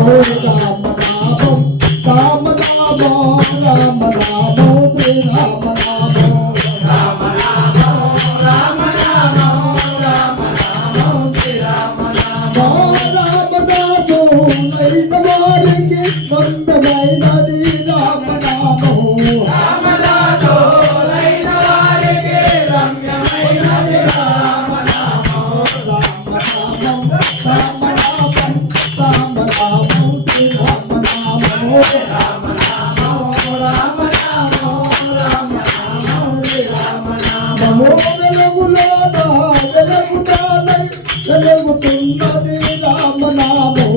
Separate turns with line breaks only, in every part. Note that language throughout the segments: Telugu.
Bộ đồ. వెలుగుతున్నది రామనామం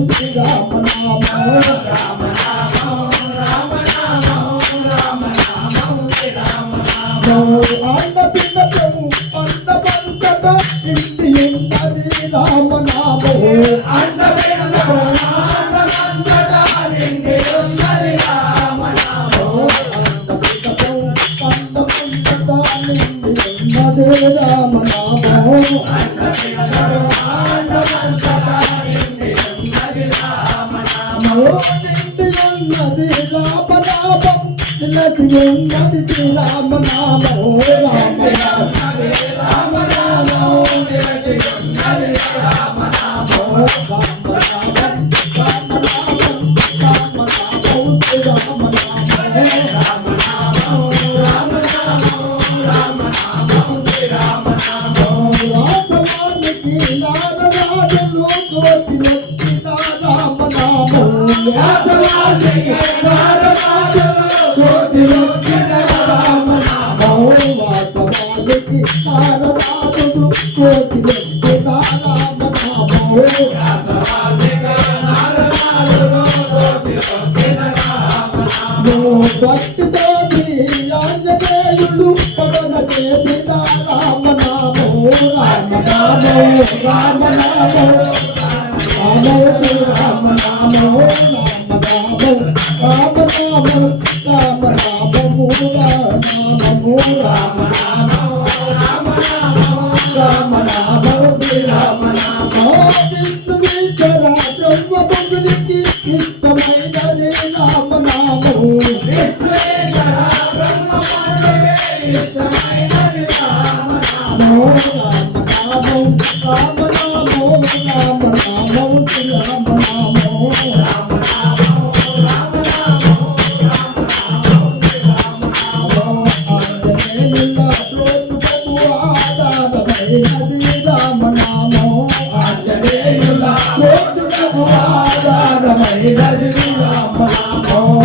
Rama Rama Rama
Rama
పంచము పంట పంచట ఇంటి ఇంటది రామనామో రామనామో రామనామో nothing, ain't nothing till I'm a mama. Oh, I'm a mama.
I'm a mama. Oh, nothing, nothing till I'm a mama.
Oh, I'm a mama.
Yeah.
కాలికి కాలరాదు కోటి వెంకటారామ నామో భక్తితో ఆంజనేయుడు పవన చేసిన రామ నామో రామ నామో రామ నామో రామో రామ నామో రామ నామో రామ నామో రామ నామో రామ నామో రామ నామో Thank you.